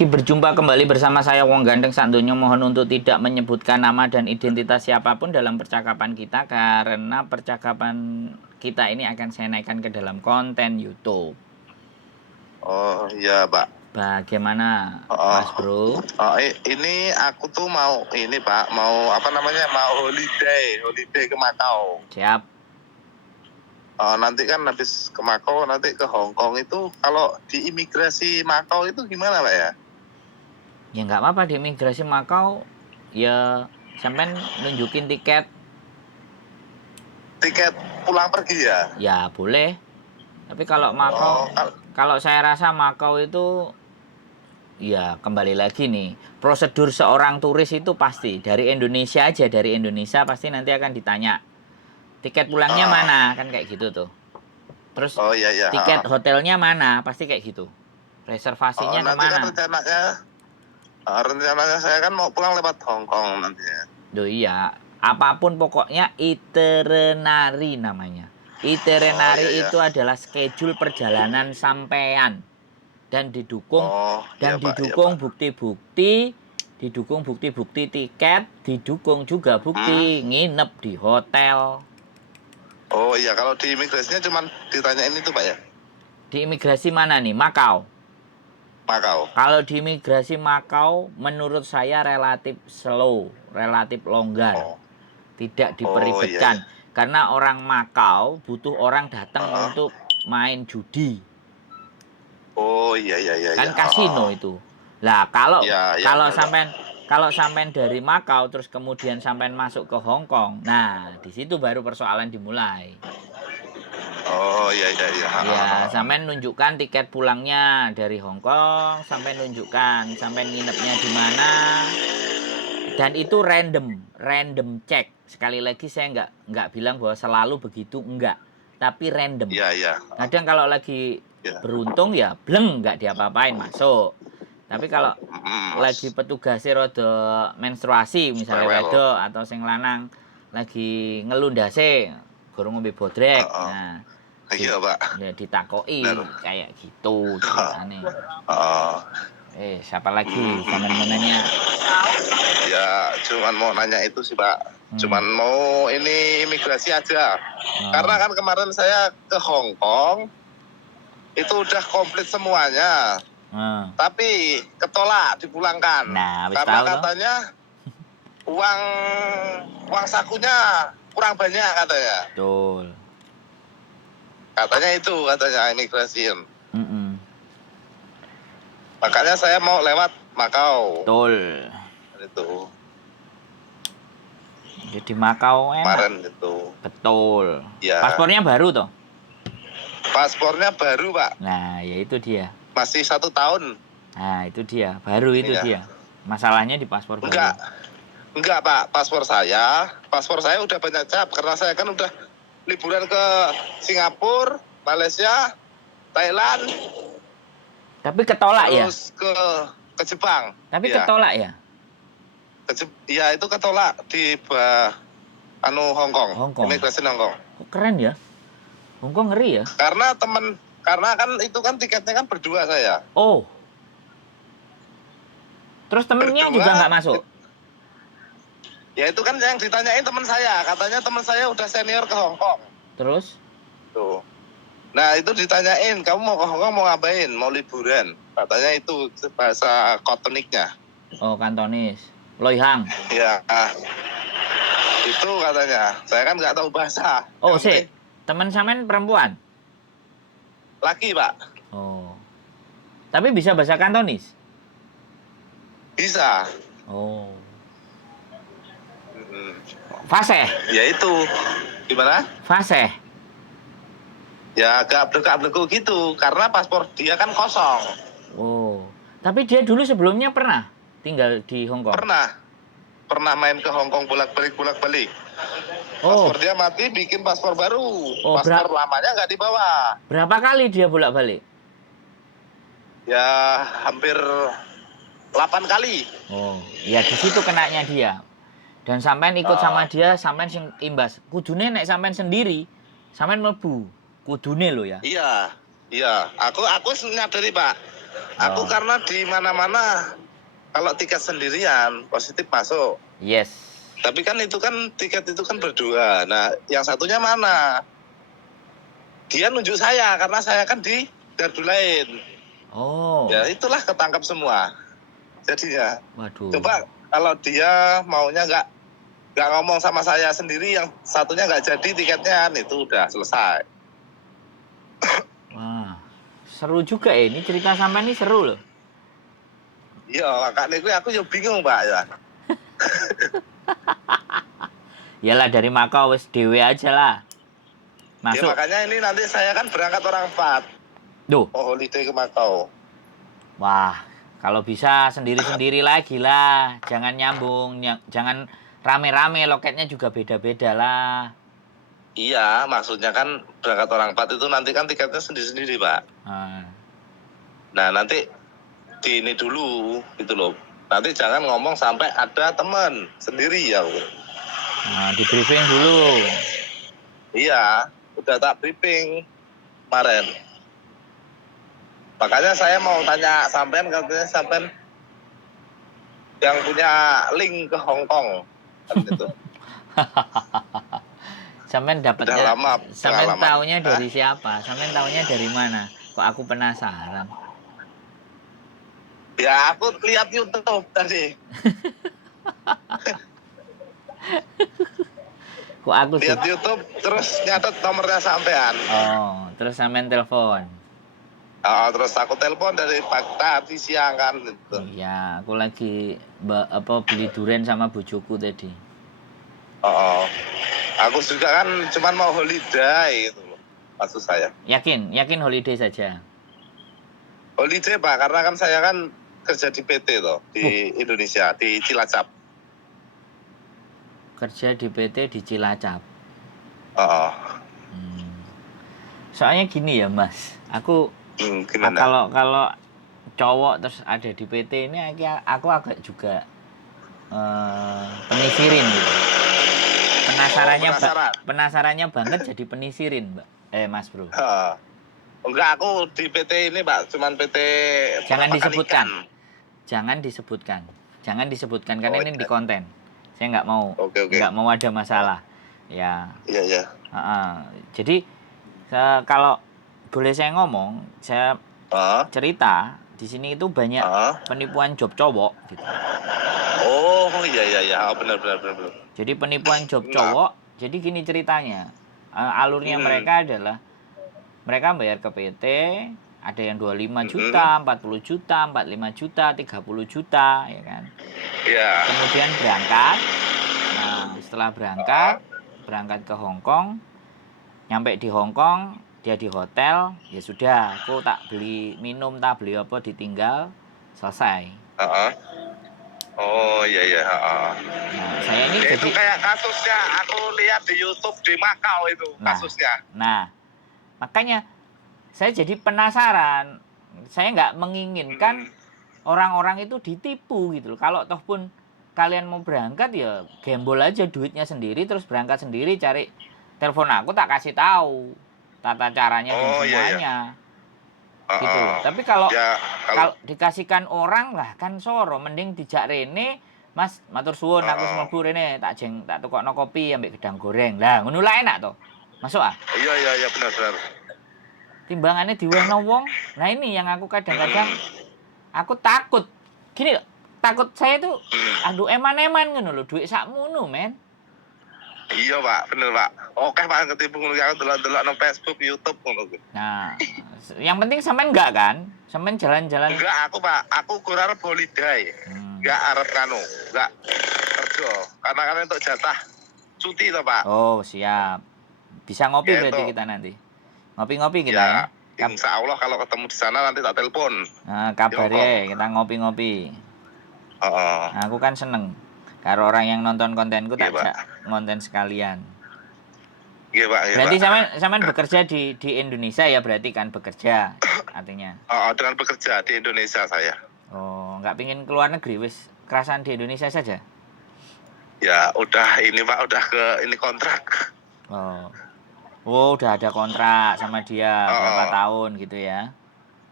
lagi berjumpa kembali bersama saya Wong Gandeng Sandonya. Mohon untuk tidak menyebutkan nama dan identitas siapapun dalam percakapan kita, karena percakapan kita ini akan saya naikkan ke dalam konten YouTube. Oh iya Pak. Bagaimana Mas Bro? Ini aku tuh mau ini Pak, mau mau holiday ke Makau. Siap. Nanti kan habis ke Makau nanti ke Hong Kong, itu kalau di imigrasi Makau itu gimana Pak ya? Ya nggak apa-apa, di imigrasi Makau ya sampai nunjukin tiket pulang pergi ya? ya boleh. Tapi kalau Makau, kalau saya rasa Makau itu ya kembali lagi nih, prosedur seorang turis itu pasti dari Indonesia aja, dari Indonesia pasti nanti akan ditanya tiket pulangnya mana, kan kayak gitu tuh. Terus iya. tiket hotelnya mana, pasti kayak gitu. Reservasinya Nanti kemana? Kan rencananya saya kan mau pulang lewat Hong Kong nantinya. Duh iya, apapun pokoknya itinerary namanya. Itinerary Iya. itu adalah schedule perjalanan sampean dan didukung Iya, Pak. bukti-bukti, didukung bukti-bukti tiket, didukung juga bukti nginep di hotel. Oh iya, kalau di imigrasinya cuman ditanyain itu Pak ya? Di imigrasi mana nih? Makau. Makau. Kalau di imigrasi Makau menurut saya relatif slow, relatif longgar. Tidak diperibetkan. Iya. Karena orang Makau butuh orang datang untuk main judi. Oh iya. Kan kasino itu. Lah kalau Benar. kalau sampean dari Makau terus kemudian sampean masuk ke Hong Kong. Nah, di situ baru persoalan dimulai. Oh iya. Ya, sampean nunjukkan tiket pulangnya dari Hong Kong, sampean nunjukkan sampean nginepnya di mana. Dan itu random check. Sekali lagi saya nggak bilang bahwa selalu begitu, enggak. Tapi random. Iya. Kadang kalau lagi beruntung ya bleng nggak diapa-apain masuk. Tapi kalau lagi petugasnya rodo menstruasi misalnya wedo atau sing lanang lagi ngelundase gorong ngombe bodrek. Nah, iya Pak. ya ditakoi kayak gitu ceritane. Siapa lagi teman-temannya? Ya, cuman mau nanya itu sih Pak. Cuman mau ini imigrasi aja. Karena kan kemarin saya ke Hong Kong, itu udah komplit semuanya. Tapi ketolak dipulangkan. Nah, karena katanya uang sakunya kurang banyak katanya. Betul. Katanya imigrasi. Makanya saya mau lewat Makau. Betul. Itu. Jadi Makau enak. Kemarin itu. Betul. Ya. Paspornya baru toh? Paspornya baru Pak. Nah, ya itu dia. Masih 1 tahun. Nah, itu dia. Baru ini itu dia. Masalahnya di paspor baru. Enggak Pak. Paspor saya udah banyak cap. Karena saya kan udah liburan ke Singapura, Malaysia, Thailand. Tapi ketolak ya? Terus ke Jepang. Tapi ketolak ya? Ya itu ketolak di Hong Kong. Imigrasi Hong Kong. Keren ya? Hong Kong ngeri ya? Karena kan itu kan tiketnya kan berdua saya. Oh. Terus temennya juga nggak masuk? Ya itu kan yang ditanyain teman saya. Katanya teman saya udah senior ke Hong Kong. Terus? Tuh. Nah itu ditanyain, kamu mau ke Hong Kong mau ngapain? Mau liburan. Katanya itu bahasa Kantoniknya. Oh, Kantonis. Loihang. Ya. Itu katanya. Saya kan nggak tahu bahasa. Oh, sih. Teman sampean perempuan? Laki, Pak. Oh. Tapi bisa bahasa Kantonis? Bisa. Oh. Fasih? Ya itu. Gimana? Fasih? Ya agak blek-blek gitu. Karena paspor dia kan kosong. Oh. Tapi dia dulu sebelumnya pernah tinggal di Hong Kong? Pernah main ke Hong Kong bolak-balik. Paspor dia mati, bikin paspor baru. Paspor lamanya nggak dibawa. Berapa kali dia bolak-balik? Ya hampir 8 kali. Oh, ya di situ kenanya dia. Dan sampean ikut sama dia, sampean sing imbas. Kudune nek sampean sendiri, sampean mlebu. Kudune lo ya. Iya. Aku nyadari Pak. Aku Oh. karena di mana-mana kalau tiket sendirian positif masuk. Yes. Tapi kan itu kan tiket itu kan berdua. Nah, yang satunya mana? Dia nunjuk saya karena saya kan di gardu lain. Oh. Ya itulah ketangkap semua. Jadinya. Waduh. Coba kalau dia maunya nggak ngomong sama saya sendiri, yang satunya nggak jadi tiketnya, itu udah selesai. Wah. Seru juga ya, ini cerita sampai ini seru loh. Iya, makanya aku ya bingung, Pak ya. Yalah dari Makau wis dhewe aja lah. Ya Masuk. makanya ini nanti saya kan berangkat orang 4. Duh. Mau holiday ke Makau. Wah, kalau bisa sendiri-sendiri lagi lah. Jangan nyambung, jangan rame-rame, loketnya juga beda-beda lah. Iya, maksudnya kan berangkat orang 4 itu nanti kan tiketnya sendiri-sendiri, Pak. Nah, nanti di ini dulu gitu loh. Nanti jangan ngomong sampai ada teman sendiri ya. Nah, di briefing dulu. Iya, udah tak briefing kemarin. Makanya saya mau tanya sampean, katanya sampean yang punya link ke Hong Kong kan gitu. Sampean Udah dapatnya, lama sampean pengalaman. taunya dari siapa? Sampean taunya dari mana? Kok aku penasaran. Ya aku lihat YouTube tadi. Kok aku sih? Lihat YouTube terus nyatet nomornya sampean. Oh, terus sampean telepon. Terus aku telepon dari tadi siang kan gitu. Iya, aku lagi beli durian sama bojoku tadi. Oh, aku juga kan cuman mau holiday gitu loh, maksud saya. Yakin holiday saja. Holiday Pak, karena kan saya kan kerja di PT toh, di Indonesia, di Cilacap. Kerja di PT di Cilacap. Soalnya gini ya Mas, aku Gimana? kalau cowok terus ada di PT ini aku agak juga penisirin gitu. Penasarannya banget jadi penisirin, Mbak. Mas Bro. Enggak, aku di PT ini Pak, cuman PT Jangan disebutkan. ikan. Jangan disebutkan karena ini di konten. Saya nggak mau Oke. nggak mau ada masalah. Ya. Iya. Jadi kalau boleh saya ngomong, saya cerita di sini itu banyak penipuan job cowok gitu. Oh iya, benar. Jadi penipuan job cowok. Jadi gini ceritanya, alurnya mereka adalah mereka bayar ke PT, ada yang 25 juta, 40 juta, 45 juta, 30 juta, ya kan. Iya. Kemudian berangkat. Nah, setelah berangkat ke Hong Kong, nyampe di Hong Kong, dia di hotel, ya sudah, aku tak beli minum, tak beli apa, ditinggal, selesai. Oh iya. Nah, saya ini ya, jadi itu kayak kasusnya aku lihat di YouTube di Makau itu kasusnya. Nah, makanya saya jadi penasaran. Saya nggak menginginkan orang-orang itu ditipu gitu loh. Kalau toh pun kalian mau berangkat ya gembol aja duitnya sendiri, terus berangkat sendiri, cari telepon aku, tak kasih tahu tata caranya dan semuanya. Gitu loh. Tapi kalau dikasihkan orang lah kan soro, mending dijak rene, Mas matur suwun aku mlebu rene tak tukokno kopi ambek gedang goreng. Lah ngono lah enak to. Masuk ah? Iya benar. Timbangannya diwehno wong. Nah ini yang aku kadang-kadang aku takut. Gini loh, takut saya tuh aduh eman-eman ngono lho, duit sakmono men. Iya Pak, bener Pak. Oke Pak, ketipu ngono aku delok-delok nang Facebook, YouTube ngono. Nah, yang penting sampean enggak kan? Sampean jalan-jalan. Enggak, aku kurang holiday. Enggak arep enggak kerja. Karena kan untuk jatah cuti toh Pak. Oh, siap. Bisa ngopi Ya, berarti itu. kita nanti. Ngopi-ngopi kita ya. Insya Allah kalau ketemu di sana nanti tak telepon. Nah, kabarnya kita ngopi-ngopi. Nah, aku kan seneng. Karo orang yang nonton kontenku tak jak ngonten sekalian. Iya Pak. Berarti sampean bekerja di Indonesia ya, berarti kan bekerja artinya. Dengan bekerja di Indonesia saya. Oh, nggak pingin keluar negeri, wis kerasan di Indonesia saja. Ya udah ini Pak, udah ke ini kontrak. Oh, udah ada kontrak sama dia berapa tahun gitu ya?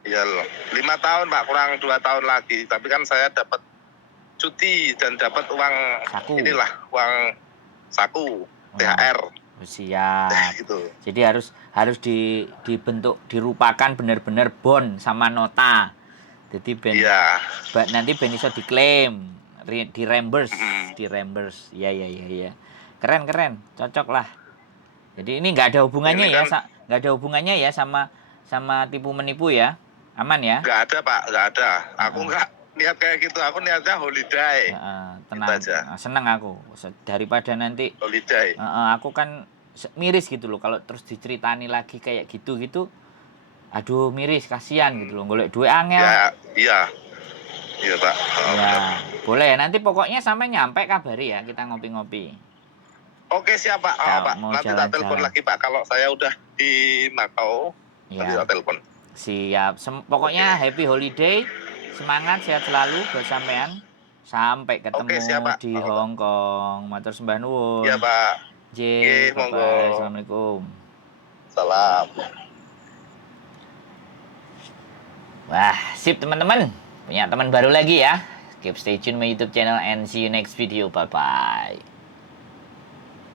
Ya loh, 5 tahun Pak, kurang 2 tahun lagi. Tapi kan saya dapat cuti dan dapat uang Saku. inilah, uang saku, THR. Oh, siap. Gitu. Jadi harus dibentuk, dirupakan benar-benar bond sama nota. Jadi Iya. nanti ben iso diklaim, di reimburse, Mm. di reimburse. Iya iya iya iya. Keren keren, cocok lah. Jadi ini nggak ada hubungannya Ini ya, kan nggak ada hubungannya ya sama tipu menipu ya, aman ya. nggak ada Pak, nggak ada. Aku Heeh. nggak niat kayak gitu. Aku niatnya holiday. Gitu Tenang, aja. seneng aku. Daripada nanti Holiday. aku kan miris gitu loh kalau terus diceritani lagi kayak gitu-gitu. Aduh, miris, kasihan gitu loh. Golek duit angel. Ya, iya. Iya Pak. Oh, Ya, benar. boleh. Nanti pokoknya sampai nyampe kabari ya, kita ngopi-ngopi. Oke siap Pak. Oh, Kalau Pak. mau Nanti tak telepon jalan-jalan. lagi Pak. Kalau saya udah di Makau, nanti Ya, tak telepon. siap. Pokoknya Oke. happy holiday. Semangat, sehat selalu buat sampean. Sampai Oke siap ketemu Pak. di Oh, Pak. Hong Kong. Matur sembah Iya nuwun. Pak. J, Oke, bye-bye. monggo. Assalamualaikum. Salam. Wah, sip teman-teman. Punya teman baru lagi ya. Keep stay tune my YouTube channel and see you next video. Bye-bye.